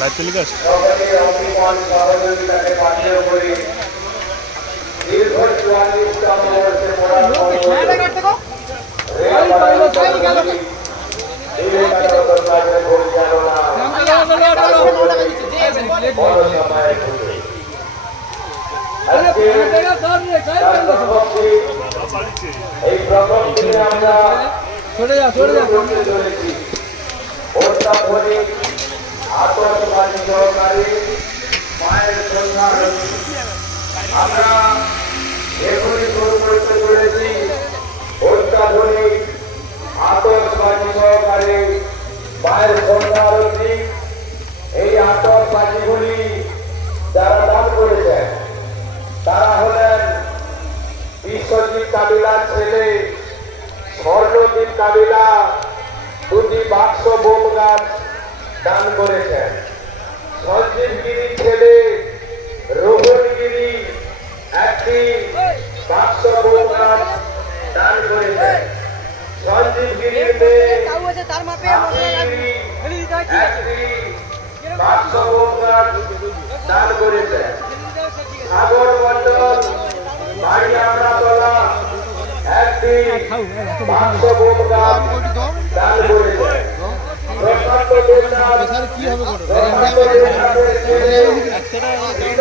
Live telecast আতঙ্কবাদী সহকারী মায়ের সন্ধান আমরা এখনই শুরু করতে চলেছি। অত্যাধুনিক আতঙ্কবাদী সহকারী মায়ের সন্ধারী। এই আতঙ্কবাদীগুলি যারা দান করেছেন তারা হলেন বিশ্বজিৎ কাবিলার ছেলে স্বর্ণদীপ কাবিলা, 2টি বাক্স বোম গাছ দান করেছেন। সঞ্জীব গিরি ছেলে রোহন গিরি 1টি বাক্স বোম গাছ দান করেছেন। সঞ্জীব গিরির মেয়ে 1টি বাক্স বোম গাছ দান করেছেন। সাগর মন্ডল বাড়ি আমরাতলা 1টি বাক্স বোম গাছ দান করেছেন। কি হবে